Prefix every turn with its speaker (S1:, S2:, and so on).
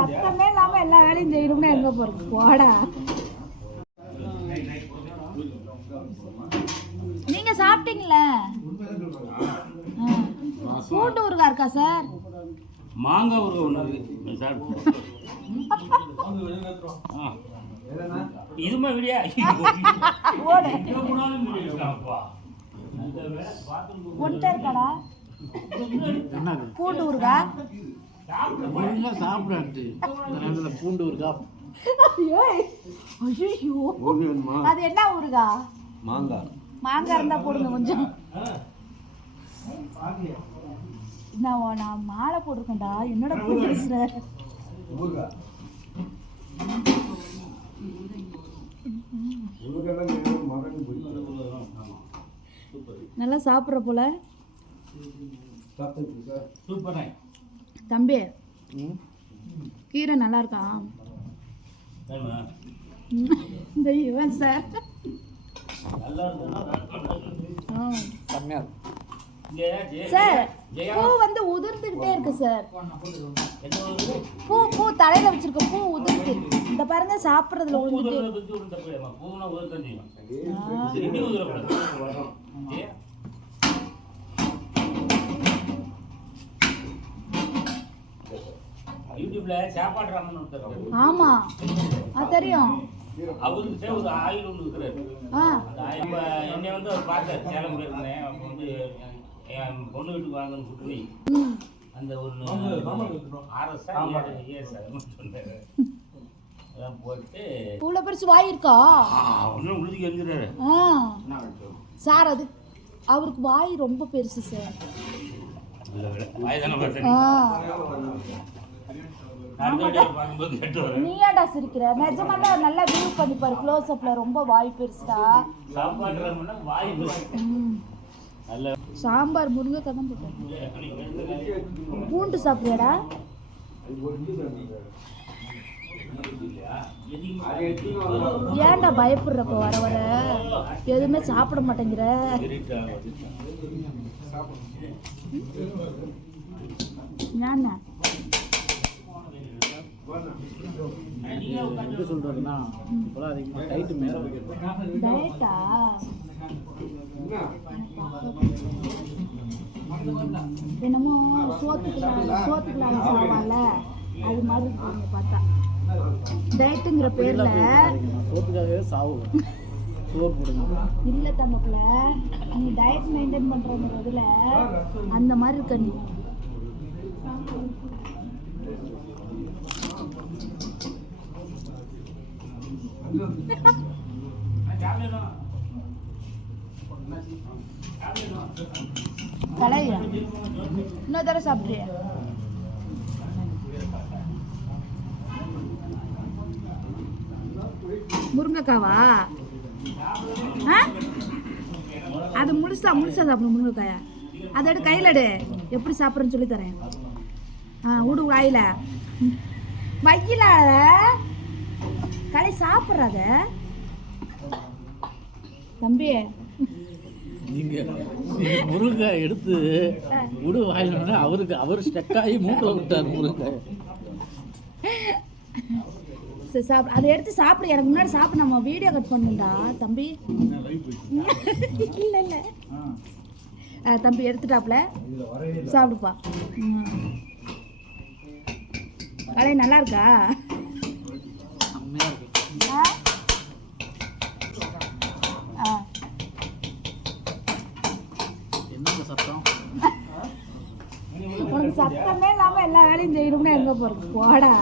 S1: சத்தமே இல்லாம எல்லா வேலையும் செய்யணும்னா எங்க போறது? போடா. நீங்க சாப்பிட்டீங்களா. பூண்டு ஊறுகாய் இருக்கா சார்?
S2: மாங்காய் ஒரு ஒன்று சாப்பிட்டு. இதுமா விடியா?
S1: ஒன்றை இருக்காடா? பூண்டு ஊறுகாய்
S3: ஒழுங்கா சாப்பிடாட்டு அதில் பூண்டு ஒரு காப்
S1: ஐயோ. ஐயோ. அது என்ன ஊறுகாய்
S3: மாங்காய்.
S1: மாங்காய் இருந்தா போடுங்க கொஞ்சம். நான் நான் மாலை போட்டிருக்கேன்டா. என்னோட பூ பேசுற? நல்லா சாப்பிட்ற போல.
S2: சூப்பர்
S1: தம்பி. கீரை நல்லா இருக்கா இந்த இவன் சார்.
S2: நல்லா
S1: ஆ.
S3: கம்மியாக
S1: சார் பூ வந்து உதிர்ந்துகிட்டே இருக்கு சார். பூ பூ தலையில வச்சிருக்க பூ உதிர்ந்து. இந்த பாருங்க சாப்பிட்றதுல விழுந்துட்டே
S2: யூடியூப்ல சாப்பாடு ராமன் ஒருத்தர்.
S1: ஆமா. அது தெரியும்.
S2: அவருக்கு ஒரு ஆயில் ஒன்று இருக்கிறாரு. என்னை வந்து அவர் பார்த்தார். சேலம் போயிருந்தேன். அப்போ வந்து என் பொண்ணு வீட்டுக்கு வாங்கன்னு
S1: ம்.
S2: அந்த ஒன்று ஆர்எஸ் சொன்னார். போட்டு
S1: இவ்வளோ பெருசு வாய் இருக்கா
S2: ஒன்றும்
S1: ஆ. சார் அது அவருக்கு வாய் ரொம்ப பெருசு சார். நீ ஏன்டா சிரிக்கிற நிஜமாலே நல்லா வியூ பண்ணிப்பாரு க்ளோஸ் அப்ல ரொம்ப வாய் பெருசுடா சாம்பார் முருங்கைக்காய் தான் போட்டேன் பூண்டு சாப்பிடுறியாடா ஏன்டா பயப்படுறப்ப வர வர எதுவுமே சாப்பிட மாட்டேங்கிற ஏன்னா
S3: எப்படி சொல்கிறதுன்னா இப்போலாம் அதிகமாக டைட்டு மேலே
S1: டயட்டா என்னமோ சோத்துக்குள்ள சோத்துக்குள்ள சாவால அது மாதிரி இருக்கு பார்த்தா. டயட்டுங்கிற பேர்ல
S3: சோத்துக்காகவே சாவு சோறு போடுங்க
S1: இல்ல தங்கப்புல நீ டயட் மெயின்டைன் பண்றதுல அந்த மாதிரி இருக்க நீ. கலையா? இன்னொரு தடவை சாப்பிட்றியா? முருங்கைக்காவா? ஆ? அது முழுசா முழுசா சாப்பிடும் முருங்கைக்காயா. அதை எடு கையில் எடு. எப்படி சாப்பிட்றேன்னு சொல்லி தரேன். ஆ விடு வாயில. வையில களை சாப்பிட்றாத? தம்பி.
S3: நீங்கள் முருங்காய் எடுத்து விடு வாயிலன்னா அவருக்கு அவர் ஸ்டெக்காகி மூக்கில் விட்டார் முருங்காய்
S1: சரி சாப்பிடு அதை எடுத்து சாப்பிடு. எனக்கு முன்னாடி சாப்பிடு. நம்ம வீடியோ கட் பண்ணுண்டா தம்பி. இல்லை இல்லை. தம்பி எடுத்துட்டாப்ல சாப்பிடுப்பா. கலை நல்லா இருக்கா
S3: செம்மையாக இருக்கு
S1: ஆ? ஆ
S3: என்னங்க சத்தம்
S1: உனக்கு சத்தமே இல்லாம எல்லா வேலையும் செய்யணும்னா எங்க போறது? போடா.